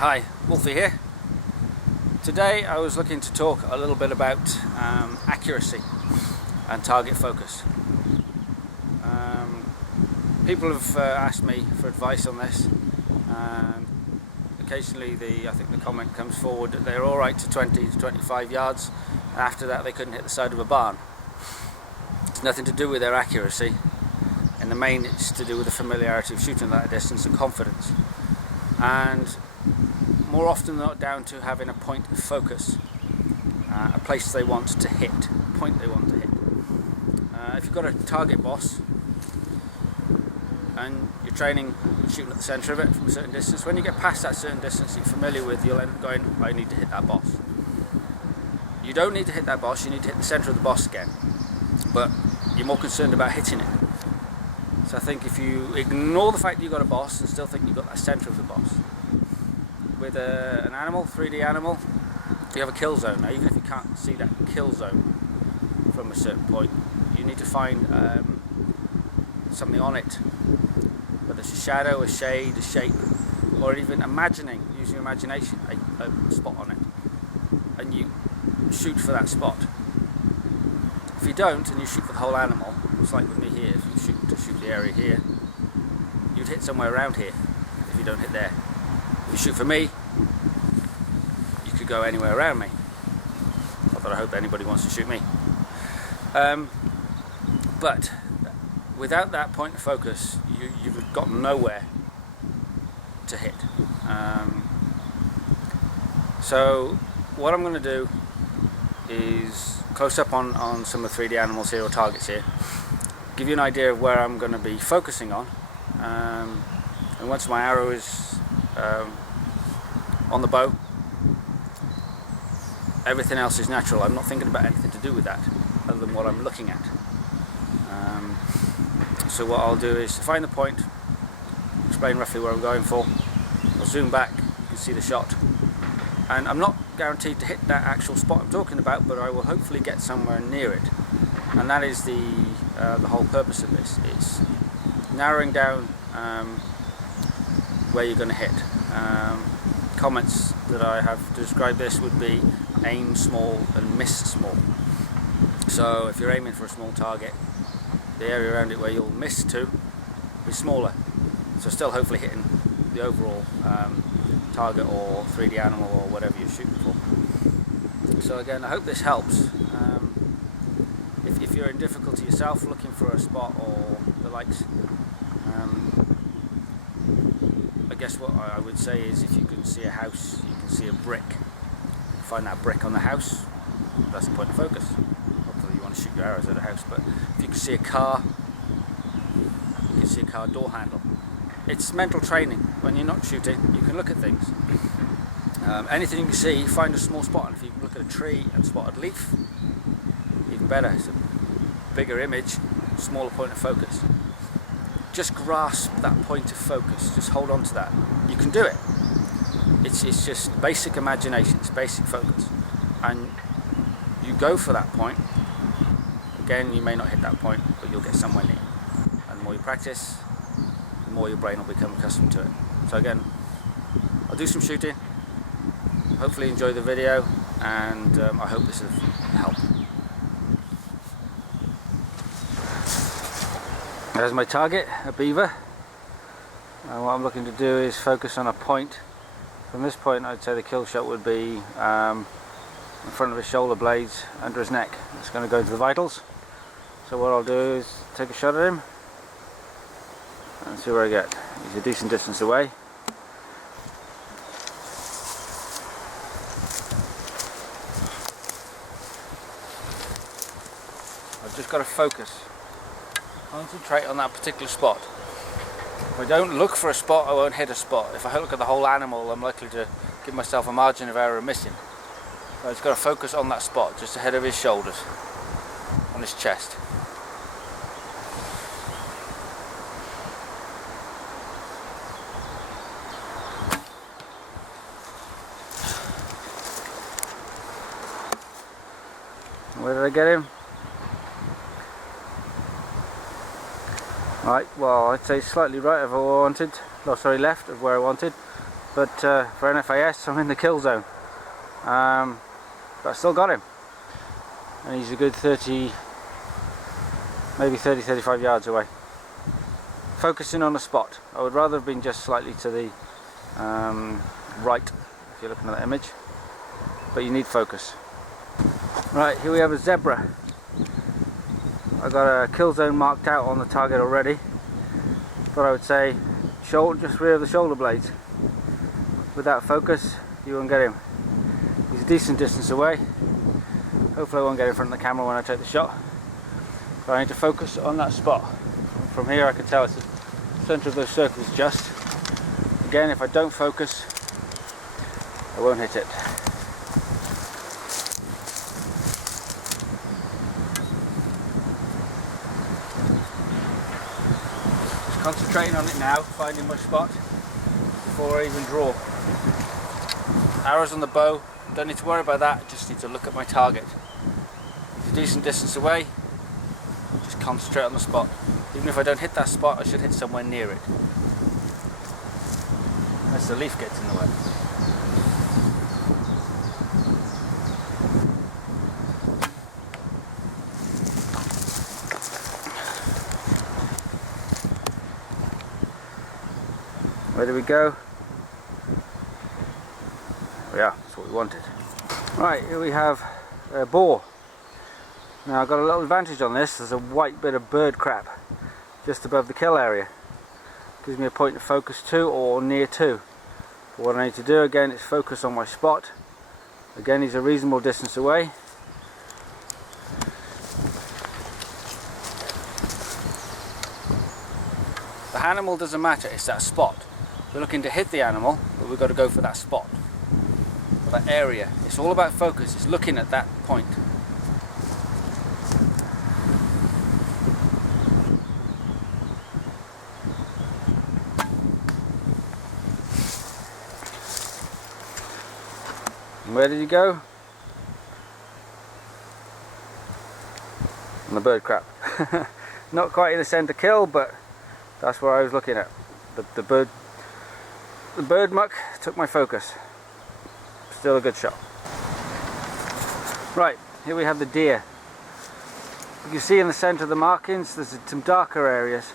Hi, Wolfie here. Today I was looking to talk a little bit about accuracy and target focus. People have asked me for advice on this, and occasionally I think the comment comes forward that they're alright to 20 to 25 yards, and after that they couldn't hit the side of a barn. It's nothing to do with their accuracy. In the main, it's to do with the familiarity of shooting at that distance and confidence, and more often than not down to having a point of focus, a place they want to hit, a point they want to hit. If you've got a target boss and you're training shooting at the centre of it from a certain distance, when you get past that certain distance you're familiar with, you'll end up going, I need to hit that boss. You don't need to hit that boss, you need to hit the centre of the boss again, but you're more concerned about hitting it. So I think if you ignore the fact that you've got a boss and still think you've got that centre of the boss, with an animal, 3D animal, you have a kill zone. Now even if you can't see that kill zone from a certain point, you need to find something on it, whether it's a shadow, a shade, a shape, or even imagining, using your imagination, a spot on it, and you shoot for that spot. If you don't and you shoot for the whole animal, it's like with me here, if you shoot the area here, you'd hit somewhere around here if you don't hit there. If you shoot for me, you could go anywhere around me. Not that I hope anybody wants to shoot me. But without that point of focus, you've got nowhere to hit. So what I'm going to do is close up on some of the 3D animals here, or targets here, give you an idea of where I'm going to be focusing on, and once my arrow is on the bow, everything else is natural. I'm not thinking about anything to do with that other than what I'm looking at. So what I'll do is find the point, explain roughly where I'm going for, I'll zoom back, you can see the shot, and I'm not guaranteed to hit that actual spot I'm talking about, but I will hopefully get somewhere near it, and that is the whole purpose of this. It's narrowing down where you're going to hit. Comments that I have to describe this would be aim small and miss small. So if you're aiming for a small target, the area around it where you'll miss to is smaller, so still hopefully hitting the overall target or 3D animal or whatever you're shooting for. So again, I hope this helps. If you're in difficulty yourself looking for a spot or the likes, I guess what I would say is, if you can see a house, you can see a brick, find that brick on the house, that's the point of focus. Hopefully you want to shoot your arrows at a house, but if you can see a car, you can see a car door handle. It's mental training. When you're not shooting, you can look at things. Anything you can see, find a small spot, and if you can look at a tree and spot a leaf, even better. It's a bigger image, smaller point of focus. Just grasp that point of focus, just hold on to that. You can do it. It's just basic imagination, it's basic focus, and you go for that point. Again, you may not hit that point, but you'll get somewhere near, and the more you practice, the more your brain will become accustomed to it. So again, I'll do some shooting, hopefully enjoy the video, and I hope this will help. There's my target, a beaver, and what I'm looking to do is focus on a point. From this point, I'd say the kill shot would be in front of his shoulder blades, under his neck. It's going to go to the vitals. So what I'll do is take a shot at him and see where I get. He's a decent distance away. I've just got to focus. Concentrate on that particular spot. If I don't look for a spot, I won't hit a spot. If I look at the whole animal, I'm likely to give myself a margin of error missing. So I've just got to focus on that spot, just ahead of his shoulders, on his chest. Where did I get him? Right, well, I'd say slightly right of where I wanted, no, sorry, left of where I wanted. but for NFAS I'm in the kill zone. But I still got him, and he's a good 30, maybe 30-35 yards away. Focusing on a spot. I would rather have been just slightly to the right if you're looking at that image, but you need focus. Right, here we have a zebra. I got a kill zone marked out on the target already, but I would say just rear of the shoulder blades. Without focus you won't get him. He's a decent distance away. Hopefully I won't get in front of the camera when I take the shot, but I need to focus on that spot. From here I can tell it's the centre of those circles just. Again, if I don't focus I won't hit it. Just concentrating on it now, finding my spot before I even draw. Arrows on the bow, don't need to worry about that, just need to look at my target. It's a decent distance away, just concentrate on the spot. Even if I don't hit that spot, I should hit somewhere near it. Unless the leaf gets in the way. Where do we go? Yeah, that's what we wanted. Right, here we have a boar. Now I've got a little advantage on this. There's a white bit of bird crap just above the kill area. Gives me a point of focus to or near to. But what I need to do again is focus on my spot. Again, he's a reasonable distance away. The animal doesn't matter, it's that spot. We're looking to hit the animal, but we've got to go for that spot, for that area. It's all about focus, it's looking at that point. And where did you go? On the bird crap. Not quite in the centre kill, but that's where I was looking at. The bird muck took my focus. Still a good shot. Right, here we have the deer. You can see in the centre of the markings there's some darker areas.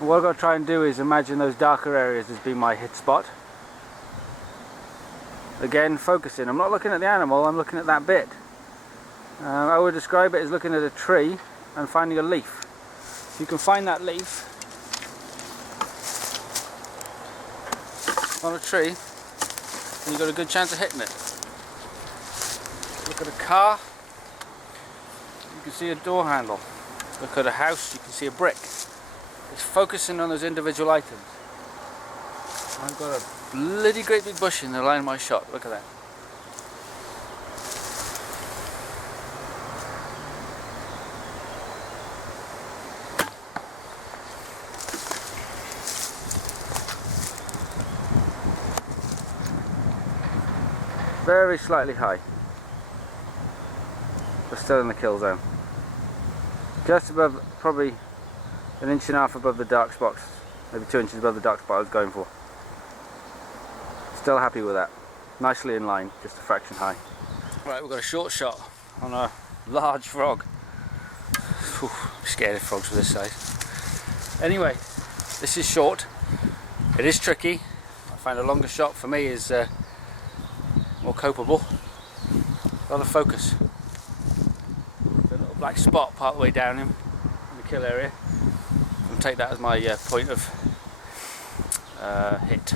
And what I've got to try and do is imagine those darker areas as being my hit spot. Again, focusing. I'm not looking at the animal, I'm looking at that bit. I would describe it as looking at a tree and finding a leaf. If you can find that leaf on a tree, then you've got a good chance of hitting it. Look at a car, you can see a door handle. Look at a house, you can see a brick. It's focusing on those individual items. I've got a bloody great big bush in the line of my shot, look at that. Very slightly high, but still in the kill zone. Just above, probably an inch and a half above the dark spots, maybe 2 inches above the dark spot I was going for. Still happy with that. Nicely in line, just a fraction high. Right, we've got a short shot on a large frog. Whew, I'm scared of frogs of this size. Anyway, this is short. It is tricky. I find a longer shot for me is more copable. A lot of focus. A little black spot part way down him in the kill area. I'll take that as my point of hit.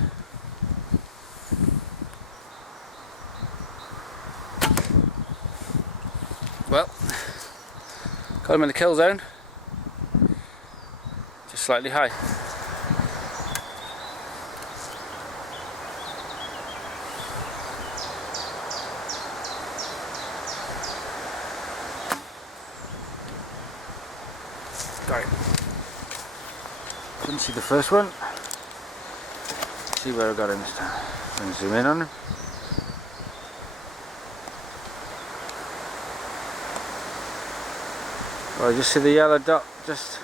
Well, got him in the kill zone. Just slightly high. Got it. Couldn't see the first one. See where I got him this time. I'm going to zoom in on him. Oh, I just see the yellow dot just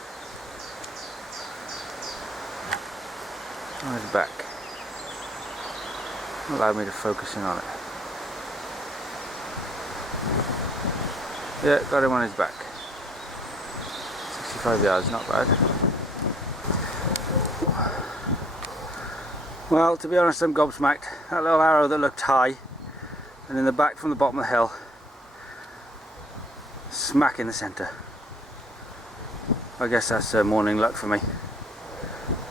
on his back. Allow me to focus in on it. Yeah, got him on his back. 65 yards, not bad. Well, to be honest, I'm gobsmacked. That little arrow that looked high, and in the back from the bottom of the hill, smack in the centre. I guess that's morning luck for me.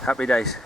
Happy days.